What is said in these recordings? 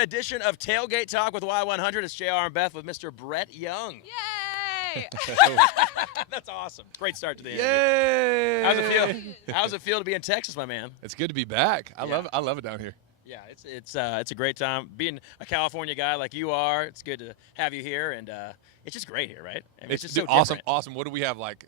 edition of Tailgate Talk with Y100. It's JR and Beth with Mr. Brett Young. Yay! That's awesome. Great start to the interview. Yay! How's it feel? How's it feel to be in Texas, my man? It's good to be back. I Yeah. love it down here. Yeah, it's a great time. Being a California guy like you are, it's good to have you here, and it's just great here, right? I mean, it's just so awesome. different. Awesome. What do we have like?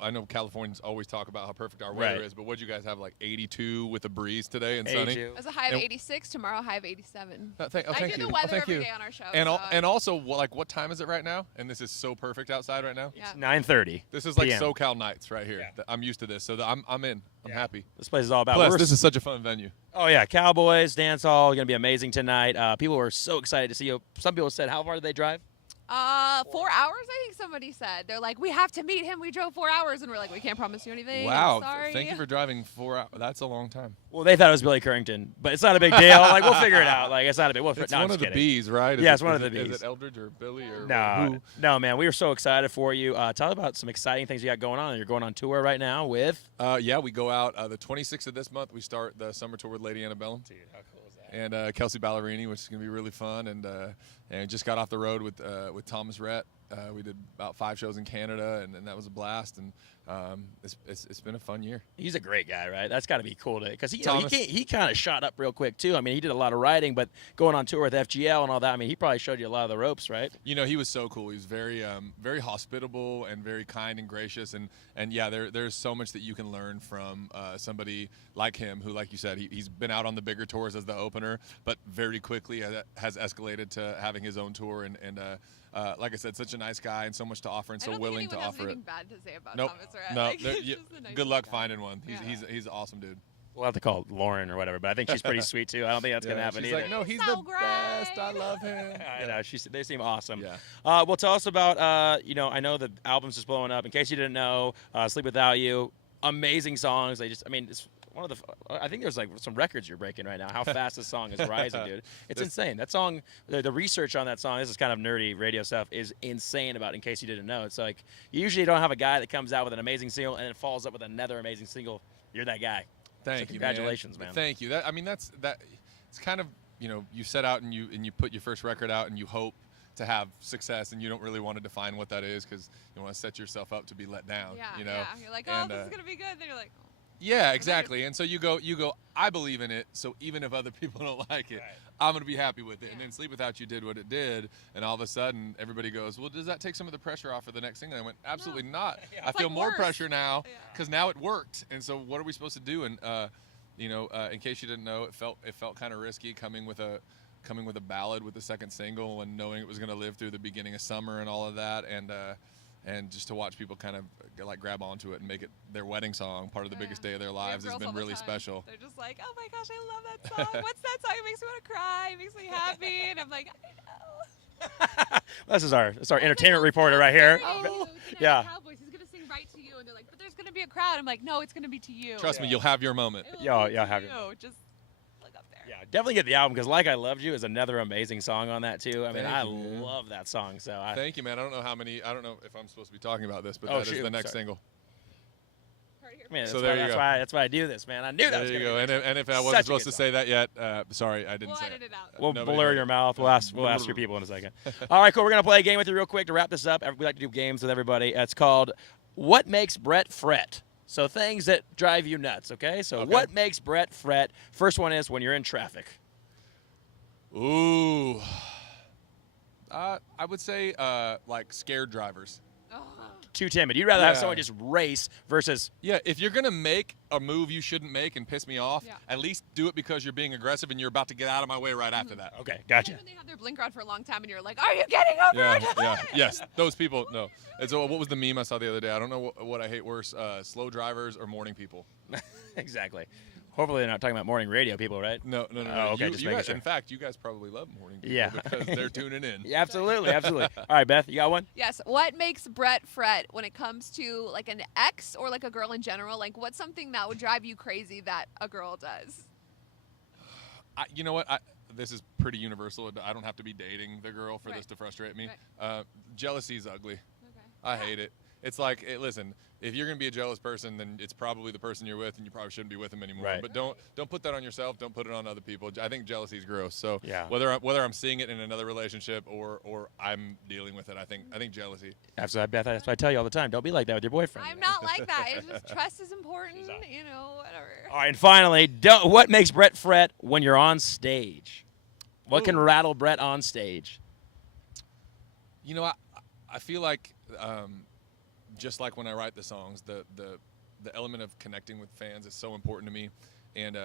I know Californians always talk about how perfect our weather Right. is, but what do you guys have like 82 with a breeze today and sunny? 82. It was a high of And- 86, tomorrow high of 87. Thank I you. do the Oh, weather thank every you. day on our show. And so, and also like what time is it right now? And this is so perfect outside right now. yeah. 9:30. This is like PM. SoCal nights right here. Yeah. I'm used to this, so I'm in. I'm happy. This place is all about. Plus, we're- this is such a fun venue. Oh yeah, Cowboys dance hall going to be amazing tonight. People were so excited to see you. Some people said, how far did they drive? 4 hours, I think somebody said. They're like, we have to meet him. We drove 4 hours, and we're like, we can't promise you anything. Wow. Sorry. Thank you for driving 4 hours. That's a long time. Well, they thought it was Billy Currington, but it's not a big deal. Like we'll figure it out. Like it's not a big. Well, It's no, I'm one just of the kidding. bees, right? Yeah, it's one is of the Is bees. it Eldridge or Billy or No, who? no, man. We were so excited for you. Tell us about some exciting things you got going on. You're going on tour right now with. Yeah, we go out the 26th of this month. We start the summer tour with Lady Antebellum. Dude, how cool is that? And Kelsey Ballerini, which is going to be really fun. And just got off the road with Thomas Rhett. We did about 5 shows in Canada, and that was a blast. And it's been a fun year. He's a great guy, right? That's got to be cool to because Thomas. he kind of shot up real quick too. I mean, he did a lot of writing, but going on tour with FGL and all that. I mean, he probably showed you a lot of the ropes, right? You know, he was so cool. He was very very hospitable and very kind and gracious. And yeah, there's so much that you can learn from somebody like him who, like you said, he's been out on the bigger tours as the opener, but very quickly has escalated to having his own tour. And like I said, such a nice guy and so much to offer and I so don't willing think to anyone has offer it. anything bad to say about Nope. Thomas Rhett. No, Like, there- he's you- just the nicest good luck guy. finding one. Yeah. He's an awesome dude. We'll have to call Lauren or whatever, but I think she's pretty sweet too. I don't think that's gonna happen she's either. like, no, he's So the great. best. I love him. I know they seem awesome. Yeah. Well, tell us about I know the album's just blowing up. In case you didn't know, "Sleep Without You," amazing songs. It's one of the. I think there's like some records you're breaking right now. How fast this song is rising, dude! It's insane. That song, the research on that song. This is kind of nerdy radio stuff. Is insane about. In case you didn't know, it's like you usually don't have a guy that comes out with an amazing single and then follows up with another amazing single. You're that guy. Thank So you, congratulations, man. Thank you. That's it's kind of, you set out and you put your first record out and you hope to have success, and you don't really want to define what that is because you want to set yourself up to be let down. Yeah, you know. yeah. You're like, oh, And, this is gonna be good. Then you're like, oh. Yeah, exactly. And so you go, I believe in it, so even if other people don't like it, Right. I'm going to be happy with it. And Yeah. then Sleep Without You did what it did, and all of a sudden everybody goes, well, does that take some of the pressure off for the next single? And I went, absolutely not. I It's feel like more worse. pressure now Yeah. because now it worked. And so what are we supposed to do? And, in case you didn't know, it felt kind of risky coming with a ballad with the second single and knowing it was going to live through the beginning of summer and all of that. And just to watch people kind of like grab onto it and make it their wedding song, part of the Yeah. biggest day of their We have lives, has girls been all the really time. special. They're just like, oh my gosh, I love that song. What's that song? It makes me want to cry. It makes me happy. And I'm like, I know. This is our entertainment reporter right here. Oh, Yeah. Cowboys. He's gonna sing right to you, and they're like, but there's gonna be a crowd. I'm like, no, it's gonna be to you. Trust me, you'll have your moment. It will Yeah, be yeah, to have you. your- Just look up there. Yeah, definitely get the album because "Like I Loved You" is another amazing song on that too. I mean, Thank I you, man. love that song. So Thank you, man. I don't know if I'm supposed to be talking about this, but Oh, that is shoot, the next sorry. single. Hard to hear. I mean, So there you go. that's why I do this, man. I knew that There was you gonna go. be And if I Such wasn't a supposed good to say that yet, sorry, I didn't We'll say edit it. it out. We'll Nobody blur heard your it. mouth. We'll ask your people in a second. All right, cool. We're gonna play a game with you real quick to wrap this up. We like to do games with everybody. It's called "What Makes Brett Fret." So things that drive you nuts. Okay. So Okay. what makes Brett fret? First one is when you're in traffic. Ooh. I would say like scared drivers. Oh. Too timid. You'd rather have Yeah. someone just race versus Yeah, if you're gonna make a move you shouldn't make and piss me off, Yeah. at least do it because you're being aggressive and you're about to get out of my way right after that. okay, gotcha. When they have their blinker on for a long time, and you're like, are you getting over Yeah, it? yeah, yes. Those people, no. And so what was the meme I saw the other day? I don't know what I hate worse, slow drivers or morning people. Exactly. Hopefully they're not talking about morning radio people, right? No. Oh, okay, You just making guys, sure. In fact, you guys probably love morning people Yeah. because they're tuning in. Yeah, absolutely, absolutely. All right, Beth, you got one? Yes. What makes Brett fret when it comes to like an ex or like a girl in general? Like, what's something that would drive you crazy that a girl does? You know what? This is pretty universal. I don't have to be dating the girl for Right. this to frustrate me. Right. Jealousy is ugly. Okay. I hate it. it's like, listen, if you're gonna be a jealous person, then it's probably the person you're with, and you probably shouldn't be with them anymore. Right. But don't put that on yourself. Don't put it on other people. I think jealousy is gross. So Yeah. whether I'm seeing it in another relationship or I'm dealing with it, I think jealousy. Absolutely, Beth. That's what I tell you all the time. Don't be like that with your boyfriend. I'm not like that. It's just trust is important, whatever. All right, and finally, what makes Brett fret when you're on stage? What can rattle Brett on stage? I feel like just like when I write the songs, the element of connecting with fans is so important to me. And,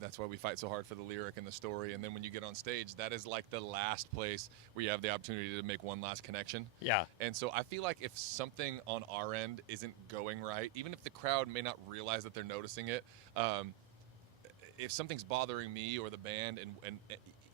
that's why we fight so hard for the lyric and the story. And then when you get on stage, that is like the last place where you have the opportunity to make one last connection. Yeah. And so I feel like if something on our end isn't going right, even if the crowd may not realize that they're noticing it, if something's bothering me or the band, and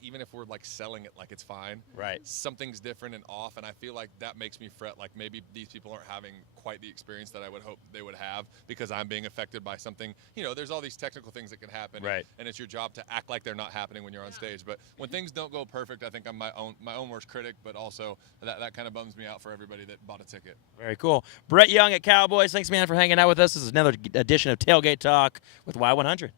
even if we're like selling it like it's fine, Right. something's different and off, and I feel like that makes me fret. Like maybe these people aren't having quite the experience that I would hope they would have because I'm being affected by something. There's all these technical things that can happen, Right. and it's your job to act like they're not happening when you're on stage. But when things don't go perfect, I think I'm my own worst critic. But also that kind of bums me out for everybody that bought a ticket. Very cool. Brett Young at Cowboys. Thanks, man, for hanging out with us. This is another edition of Tailgate Talk with Y100.